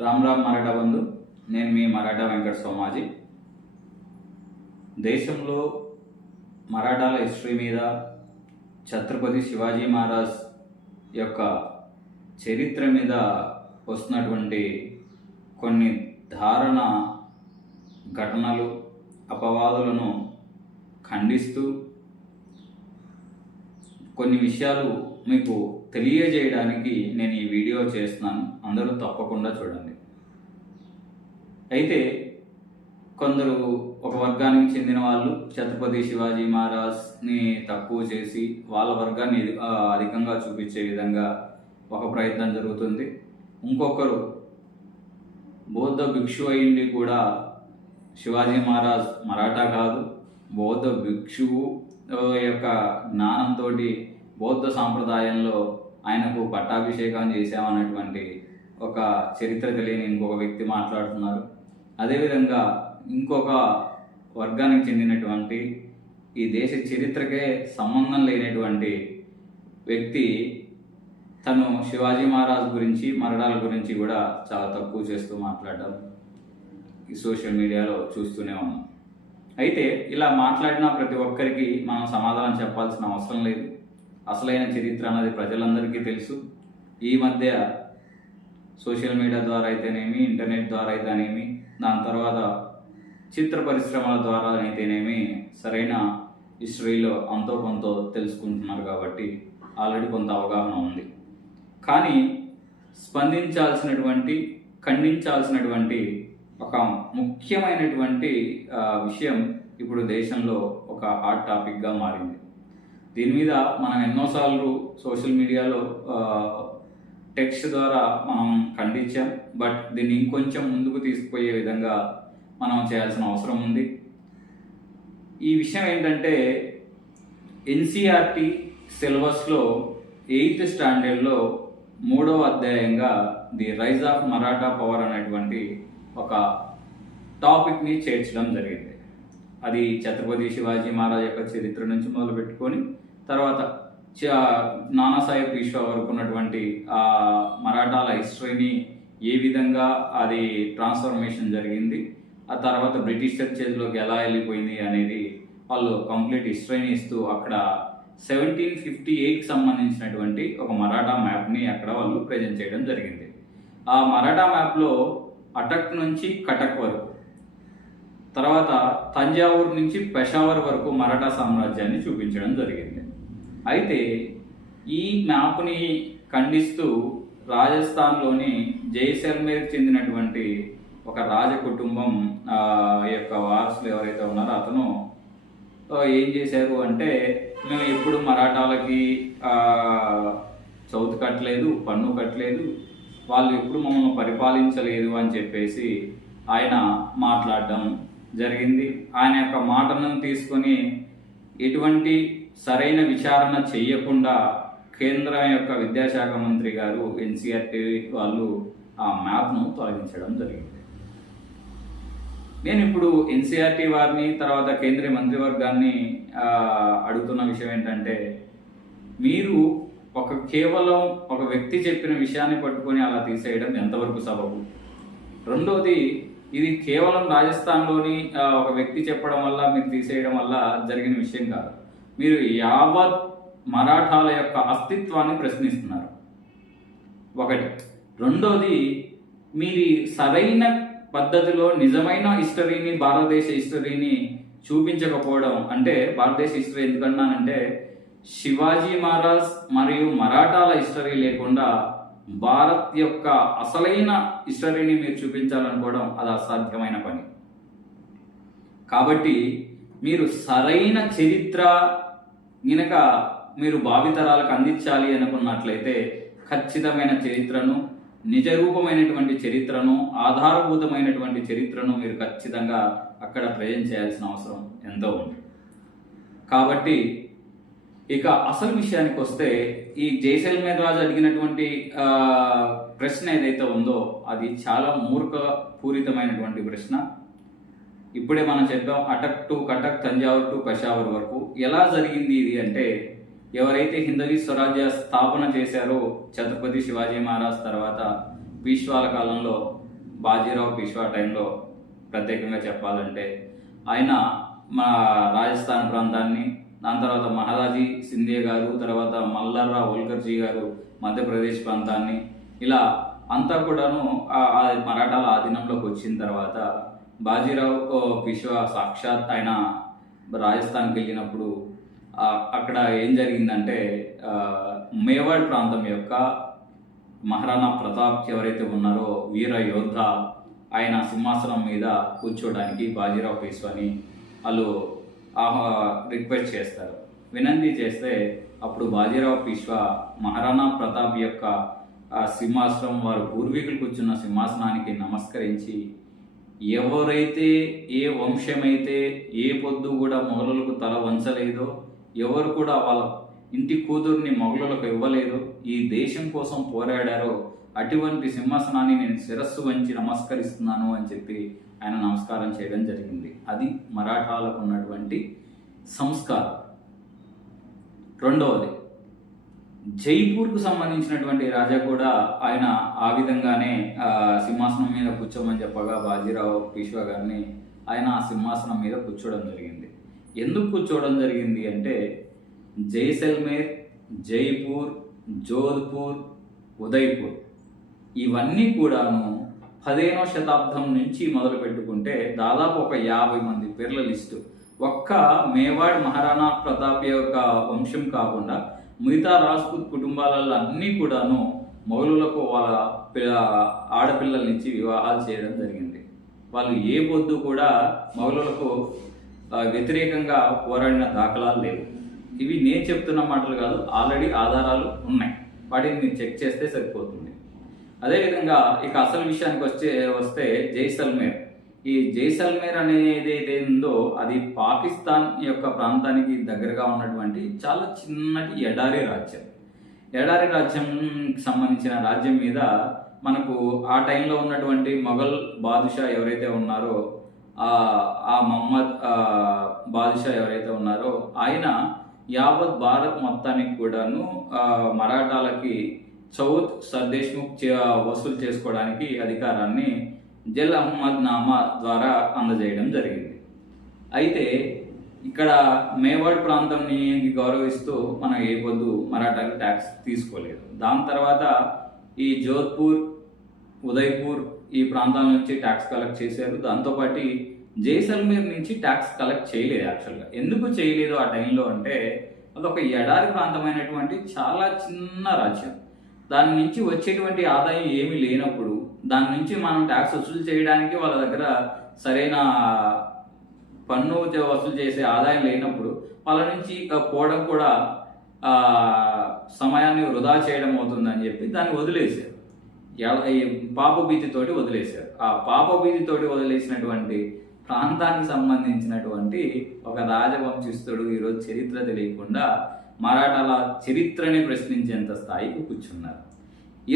రామ్ రామ్ మరాఠా బంధు. నేను మీ మరాఠా వెంకట సోమాజీ. దేశంలో మరాఠాల హిస్టరీ మీద ఛత్రపతి శివాజీ మహారాజ్ యొక్క చరిత్ర మీద వస్తున్నటువంటి కొన్ని ధారణ ఘటనలు, అపవాదులను ఖండిస్తూ కొన్ని విషయాలు మీకు తెలియజేయడానికి నేను ఈ వీడియో చేస్తున్నాను. అందరూ తప్పకుండా చూడండి. అయితే కొందరు ఒక వర్గానికి చెందిన వాళ్ళు ఛత్రపతి శివాజీ మహారాజ్ని తక్కువ చేసి వాళ్ళ వర్గాన్ని అధికంగా చూపించే విధంగా ఒక ప్రయత్నం జరుగుతుంది. ఇంకొకరు బౌద్ధ భిక్షు అయింది కూడా శివాజీ మహారాజ్ మరాఠా కాదు, బౌద్ధ భిక్షువు యొక్క జ్ఞానంతో బౌద్ధ సాంప్రదాయంలో ఆయనకు పట్టాభిషేకం చేశామన్నటువంటి ఒక చరిత్ర తెలియని ఇంకొక వ్యక్తి మాట్లాడుతున్నారు. అదేవిధంగా ఇంకొక వర్గానికి చెందినటువంటి ఈ దేశ చరిత్రకే సంబంధం లేనటువంటి వ్యక్తి తను శివాజీ మహారాజ్ గురించి, మరాఠాల గురించి కూడా చాలా తక్కువ చేస్తూ మాట్లాడడం ఈ సోషల్ మీడియాలో చూస్తూనే ఉన్నాం. అయితే ఇలా మాట్లాడిన ప్రతి ఒక్కరికి మనం సమాధానం చెప్పాల్సిన అవసరం లేదు. అసలైన చరిత్ర అన్నది ప్రజలందరికీ తెలుసు. ఈ మధ్య సోషల్ మీడియా ద్వారా అయితేనేమి, ఇంటర్నెట్ ద్వారా అయితేనేమి, దాని తర్వాత చిత్ర పరిశ్రమల ద్వారా అయితేనేమి సరైన హిస్టరీలో అంతో కొంత తెలుసుకుంటున్నారు కాబట్టి ఆల్రెడీ కొంత అవగాహన ఉంది. కానీ స్పందించాల్సినటువంటి, ఖండించాల్సినటువంటి ఒక ముఖ్యమైనటువంటి విషయం ఇప్పుడు దేశంలో ఒక హాట్ టాపిక్గా మారింది. దీని మీద మనం ఎన్నోసార్లు సోషల్ మీడియాలో టెక్స్ట్ ద్వారా మనం ఖండించాం. బట్ దీన్ని ఇంకొంచెం ముందుకు తీసుకుపోయే విధంగా మనం చేయాల్సిన అవసరం ఉంది. ఈ విషయం ఏంటంటే, ఎన్సీఆర్టీ సిలబస్లో 8th స్టాండర్డ్లో 3వ అధ్యాయంగా the rise of Maratha power అనేటువంటి ఒక టాపిక్ని చేర్చడం జరిగింది. అది ఛత్రపతి శివాజీ మహారాజ్ యొక్క చరిత్ర నుంచి మొదలు పెట్టుకొని తర్వాత నానాసాహెబ్ పీష్వా వరకు ఉన్నటువంటి ఆ మరాఠాల హిస్టరీని ఏ విధంగా అది ట్రాన్స్ఫర్మేషన్ జరిగింది, ఆ తర్వాత బ్రిటిషర్ చేతిలోకి ఎలా వెళ్ళిపోయింది అనేది వాళ్ళు కంప్లీట్ హిస్టరీని ఇస్తూ అక్కడ 1758కి సంబంధించినటువంటి ఒక మరాఠా మ్యాప్ని అక్కడ వాళ్ళు ప్రజెంట్ చేయడం జరిగింది. ఆ మరాఠా మ్యాప్లో అటక్ నుంచి కటక్ వరకు, తర్వాత తంజావూరు నుంచి పెషావర్ వరకు మరాఠా సామ్రాజ్యాన్ని చూపించడం జరిగింది. అయితే ఈ మ్యాప్ని ఖండిస్తూ రాజస్థాన్లోని జైసల్మేర్కి చెందినటువంటి ఒక రాజ కుటుంబం యొక్క వారసులు ఎవరైతే ఉన్నారో అతను ఏం చేశారు అంటే, మేము ఎప్పుడు మరాఠాలకి చౌతు కట్టలేదు, పన్ను కట్టలేదు, వాళ్ళు ఎప్పుడు మమ్మల్ని పరిపాలించలేదు అని చెప్పేసి ఆయన మాట్లాడడం జరిగింది. ఆయన యొక్క మాటను తీసుకొని ఎటువంటి సరైన విచారణ చేయకుండా కేంద్రం యొక్క విద్యాశాఖ మంత్రి గారు, ఎన్సీఆర్టీ వాళ్ళు ఆ మ్యాప్ను తొలగించడం జరిగింది. నేను ఇప్పుడు ఎన్సీఆర్టీ వారిని, తర్వాత కేంద్రీయ మంత్రివర్గాన్ని అడుగుతున్న విషయం ఏంటంటే, మీరు కేవలం ఒక వ్యక్తి చెప్పిన విషయాన్ని పట్టుకొని అలా తీసేయడం ఎంతవరకు సబబు? రెండోది, ఇది కేవలం రాజస్థాన్లోని ఒక వ్యక్తి చెప్పడం వల్ల మీరు తీసేయడం వల్ల జరిగిన విషయం కాదు. మీరు యావత్ మరాఠాల యొక్క అస్తిత్వాన్ని ప్రశ్నిస్తున్నారు, ఒకటి. రెండోది, మీరు సరైన పద్ధతిలో నిజమైన హిస్టరీని, భారతదేశ హిస్టరీని చూపించకపోవడం. అంటే భారతదేశ హిస్టరీ ఎందుకన్నానంటే, శివాజీ మహారాజ్ మరియు మరాఠాల హిస్టరీ లేకుండా భారత్ యొక్క అసలైన హిస్టరీని మీరు చూపించాలనుకోవడం అది అసాధ్యమైన పని. కాబట్టి మీరు సరైన చరిత్ర గనక మీరు భావితరాలకు అందించాలి అనుకున్నట్లయితే ఖచ్చితమైన చరిత్రను, నిజరూపమైనటువంటి చరిత్రను, ఆధారభూతమైనటువంటి చరిత్రను మీరు ఖచ్చితంగా అక్కడ ప్రజెంట్ చేయాల్సిన అవసరం ఎంతో ఉంది. కాబట్టి ఇక అసలు విషయానికి వస్తే, ఈ జైసల్మేర్ రాజు అడిగినటువంటి ప్రశ్న ఏదైతే ఉందో అది చాలా మూర్ఖపూరితమైనటువంటి ప్రశ్న. ఇప్పుడే మనం చెప్పాం, attic to Cuttack, Thanjavur to Peshawar వరకు ఎలా జరిగింది ఇది అంటే, ఎవరైతే హిందవీ స్వరాజ్య స్థాపన చేశారో ఛత్రపతి శివాజీ మహారాజ్ తర్వాత పీష్వాల కాలంలో బాజీరావు పీష్వా టైంలో ప్రత్యేకంగా చెప్పాలంటే ఆయన మా రాజస్థాన్ ప్రాంతాన్ని, దాని తర్వాత మహారాజీ సింధియా గారు, తర్వాత మల్లార్రావు హోల్కర్జీ గారు మధ్యప్రదేశ్ ప్రాంతాన్ని, ఇలా అంతా కూడాను మరాఠాల ఆధీనంలోకి వచ్చిన తర్వాత బాజీరావు పీష్వా సాక్షాత్ ఆయన రాజస్థాన్కి వెళ్ళినప్పుడు అక్కడ ఏం జరిగిందంటే మేవాడ్ ప్రాంతం యొక్క మహారాణా ప్రతాప్ ఎవరైతే ఉన్నారో వీర యోధ, ఆయన సింహాసనం మీద కూర్చోడానికి బాజీరావు పీష్వాని వాళ్ళు రిక్వెస్ట్ చేస్తారు, వినంతి చేస్తే అప్పుడు బాజీరావు పీష్వా మహారాణా ప్రతాప్ యొక్క సింహాసనం, వారు పూర్వీకులు కూర్చున్న సింహాసనానికి నమస్కరించి, ఎవరైతే ఏ వంశమైతే ఏ పొద్దు కూడా మొఘలులకు తల వంచలేదో, ఎవరు కూడా వాళ్ళ ఇంటి కూతుర్ని మొఘలులకు ఇవ్వలేదు, ఈ దేశం కోసం పోరాడారో అటువంటి సింహాసనాన్ని నేను శిరస్సు వంచి నమస్కరిస్తున్నాను అని చెప్పి ఆయన నమస్కారం చేయడం జరిగింది. అది మరాఠాలకు ఉన్నటువంటి సంస్కారం. రెండవది, జైపూర్కు సంబంధించినటువంటి రాజా కూడా ఆయన ఆ విధంగానే సింహాసనం మీద కూర్చోమని చెప్పగా బాజీరావు పీష్వా గారిని ఆయన ఆ సింహాసనం మీద కూర్చోవడం జరిగింది. ఎందుకు కూర్చోవడం జరిగింది అంటే జైసల్మేర్, జైపూర్, జోధ్పూర్, ఉదయ్పూర్ ఇవన్నీ కూడాను 15వ శతాబ్దం నుంచి మొదలు పెట్టుకుంటే దాదాపు ఒక 50 మంది పేర్ల లిస్టు. ఒక్క మేవాడ్ మహారాణా ప్రతాప్ యొక్క వంశం కాకుండా మిగతా రాజ్పూత్ కుటుంబాలలో అన్నీ కూడాను మొఘలులకు వాళ్ళ ఆడపిల్లలనిచ్చి వివాహాలు చేయడం జరిగింది. వాళ్ళు ఏ పొద్దు కూడా మొఘలులకు వ్యతిరేకంగా పోరాడిన దాఖలాలు లేవు. ఇవి నేను చెప్తున్న మాటలు కాదు, ఆల్రెడీ ఆధారాలు ఉన్నాయి, వాటిని మీరు చెక్ చేస్తే సరిపోతుంది. అదేవిధంగా ఇక అసలు విషయానికి వస్తే జైసల్మేర్. ఈ జైసల్మేర్ అనేది ఏదైందో అది పాకిస్తాన్ యొక్క ప్రాంతానికి దగ్గరగా ఉన్నటువంటి చాలా చిన్నటి ఎడారి రాజ్యం. ఎడారి రాజ్యంకి సంబంధించిన రాజ్యం మీద మనకు ఆ టైంలో ఉన్నటువంటి మొఘల్ బాదుషా ఎవరైతే ఉన్నారో ఆ మహమ్మద్ బాదుషా ఎవరైతే ఉన్నారో ఆయన యావత్ భారత్ మొత్తానికి కూడాను మరాఠాలకి చౌత్ సర్దేశ్ముఖ్ వసూలు చేసుకోవడానికి అధికారాన్ని జల్ అహ్మద్ నామా ద్వారా అందజేయడం జరిగింది. అయితే ఇక్కడ మేవాడ్ ప్రాంతంని గౌరవిస్తూ మనం ఏ పొద్దు మరాఠాకి ట్యాక్స్ తీసుకోలేదు. దాని తర్వాత ఈ జోధ్పూర్, ఉదయ్పూర్ ఈ ప్రాంతాల నుంచి ట్యాక్స్ కలెక్ట్ చేశారు. దాంతోపాటు జైసల్మేర్ నుంచి ట్యాక్స్ కలెక్ట్ చేయలేదు. యాక్చువల్గా ఎందుకు చేయలేదు ఆ టైంలో అంటే అదొక ఎడారి ప్రాంతమైనటువంటి చాలా చిన్న రాజ్యం. దాని నుంచి వచ్చేటువంటి ఆదాయం ఏమీ లేనప్పుడు దాని నుంచి మనం ట్యాక్స్ వసూలు చేయడానికి వాళ్ళ దగ్గర సరైన పన్ను వసూలు చేసే ఆదాయం లేనప్పుడు వాళ్ళ నుంచి పోవడం కూడా సమయాన్ని వృధా చేయడం అవుతుందని చెప్పి దాన్ని వదిలేశారు. పాపభీతితోటి వదిలేశారు. ఆ పాపభీతితోటి వదిలేసినటువంటి ప్రాంతానికి సంబంధించినటువంటి ఒక రాజవంశస్థుడు ఈరోజు చరిత్ర తెలియకుండా మరాఠాల చరిత్రని ప్రశ్నించేంత స్థాయికి కూర్చున్నారు.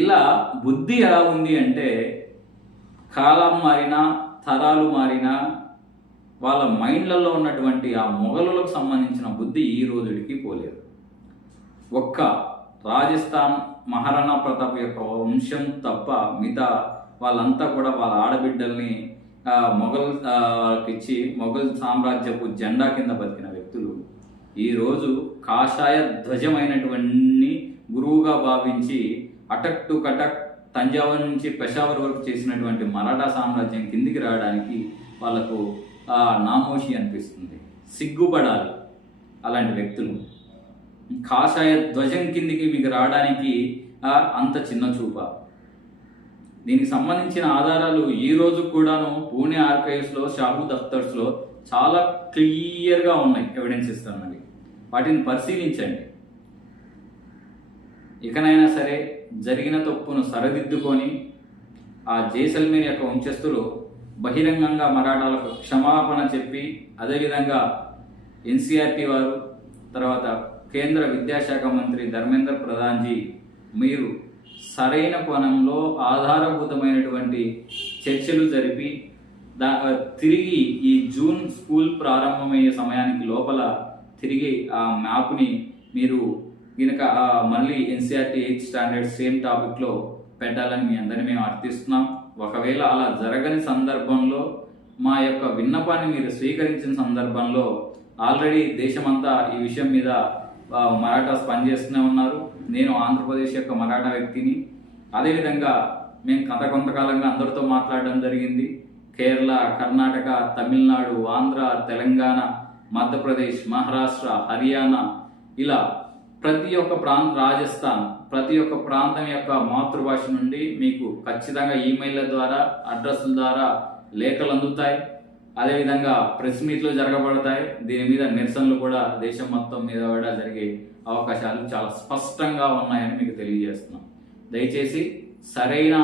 ఇలా బుద్ధి ఎలా ఉంది అంటే కాలం మారినా, తరాలు మారినా వాళ్ళ మైండ్లలో ఉన్నటువంటి ఆ మొఘలులకు సంబంధించిన బుద్ధి ఈ రోజుడికి పోలేదు. ఒక్క రాజస్థాన్ మహారాణా ప్రతాప్ యొక్క వంశం తప్ప మిగతా వాళ్ళంతా కూడా వాళ్ళ ఆడబిడ్డల్ని మొఘల్కిచ్చి మొఘల్ సామ్రాజ్యపు జెండా కింద బతికిన వ్యక్తులు ఈరోజు కాషాయ ధ్వజమైనటువంటి గురువుగా భావించి అటక్ టు కటక్ తంజావూరు నుంచి పెషావర్ వరకు చేసినటువంటి మరాఠా సామ్రాజ్యం కిందికి రావడానికి వాళ్ళకు నామోషి అనిపిస్తుంది. సిగ్గుపడాలి అలాంటి వ్యక్తులు. కాషాయ ధ్వజం కిందికి మీకు రావడానికి అంత చిన్న చూప. దీనికి సంబంధించిన ఆధారాలు ఈ రోజు కూడాను పూణే ఆర్కైవ్స్లో, షాహూ దఫ్తర్స్లో చాలా క్లియర్గా ఉన్నాయి. ఎవిడెన్స్ ఇస్తున్నది, వాటిని పరిశీలించండి. ఇకనైనా సరే జరిగిన తప్పును సరిదిద్దుకొని ఆ జైసల్మేర్ యొక్క వంశస్థులు బహిరంగంగా మరాఠాలకు క్షమాపణ చెప్పి, అదేవిధంగా ఎన్సీఆర్టీ వారు, తర్వాత కేంద్ర విద్యాశాఖ మంత్రి ధర్మేంద్ర ప్రధాన్జీ మీరు సరైన కోణంలో ఆధారభూతమైనటువంటి చర్చలు జరిపి తిరిగి ఈ జూన్ స్కూల్ ప్రారంభమయ్యే సమయానికి లోపల తిరిగి ఆ మ్యాప్ని మీరు కనుక మళ్ళీ ఎన్సీఆర్టీ 8th స్టాండర్డ్ సేమ్ టాపిక్లో పెట్టాలని మీ అందరినీ మేము అర్థిస్తున్నాం. ఒకవేళ అలా జరగని సందర్భంలో మా యొక్క విన్నపాన్ని మీరు స్వీకరించిన సందర్భంలో ఆల్రెడీ దేశమంతా ఈ విషయం మీద మరాఠాస్ పనిచేస్తూనే ఉన్నారు. నేను ఆంధ్రప్రదేశ్ యొక్క మరాఠా వ్యక్తిని. అదేవిధంగా మేము కొంతకాలంగా అందరితో మాట్లాడడం జరిగింది. కేరళ, కర్ణాటక, తమిళనాడు, ఆంధ్ర, తెలంగాణ, మధ్యప్రదేశ్, మహారాష్ట్ర, హర్యానా, ఇలా ప్రతి ఒక్క రాజస్థాన్, ప్రతి ఒక్క ప్రాంతం యొక్క మాతృభాష నుండి మీకు ఖచ్చితంగా ఈమెయిల్ల ద్వారా, అడ్రస్ల ద్వారా లేఖలు అందుతాయి. అదేవిధంగా ప్రెస్ మీట్లు జరగబడతాయి. దీని మీద నిరసనలు కూడా దేశం మొత్తం మీద కూడా జరిగే అవకాశాలు చాలా స్పష్టంగా ఉన్నాయని మీకు తెలియజేస్తున్నాం. దయచేసి సరైన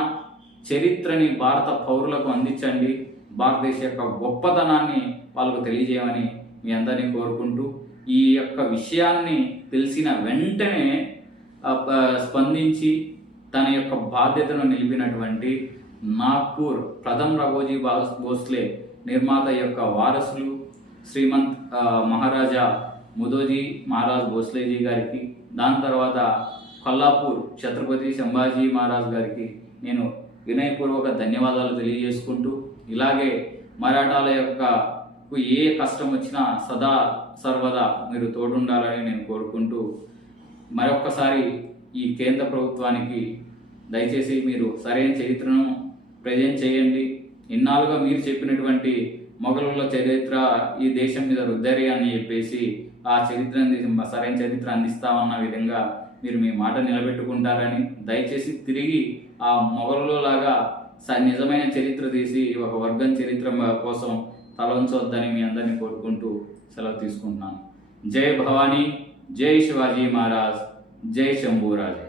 చరిత్రని భారత పౌరులకు అందించండి. భారతదేశ యొక్క గొప్పతనాన్ని వాళ్ళకు తెలియజేయమని మీ అందరినీ కోరుకుంటూ, ఈ యొక్క విషయాన్ని తెలిసిన వెంటనే స్పందించి తన యొక్క బాధ్యతను నిలిపినటువంటి నాగ్పూర్ ప్రథమ్ రఘోజీ భోస్లే నిర్మాత యొక్క వారసులు శ్రీమంత్ మహారాజా ముదోజీ మహారాజ్ భోస్లేజీ గారికి, దాని తర్వాత కొల్లాపూర్ ఛత్రపతి సంభాజీ మహారాజ్ గారికి నేను వినయపూర్వక ధన్యవాదాలు తెలియజేసుకుంటూ, ఇలాగే మరాఠాల యొక్క ఏ కష్టం వచ్చినా సదా సర్వదా మీరు తోడుండాలని నేను కోరుకుంటూ, మరొక్కసారి ఈ కేంద్ర ప్రభుత్వానికి దయచేసి మీరు సరైన చరిత్రను ప్రజెంట్ చేయండి. ఇన్నాళ్ళుగా మీరు చెప్పినటువంటి మొఘలుల చరిత్ర ఈ దేశం మీద రుద్దరి అని చెప్పేసి ఆ చరిత్రని సరైన చరిత్ర అందిస్తామన్న విధంగా మీరు మీ మాట నిలబెట్టుకుంటారని, దయచేసి తిరిగి ఆ మొఘలులో లాగా నిజమైన చరిత్ర తీసి ఒక వర్గం చరిత్ర కోసం తలవంచొద్దని మీ అందరినీ కోరుకుంటూ సెలవు తీసుకుంటున్నాను. జై భవానీ, జై శివాజీ మహారాజ్, జై శంభూరాజ్.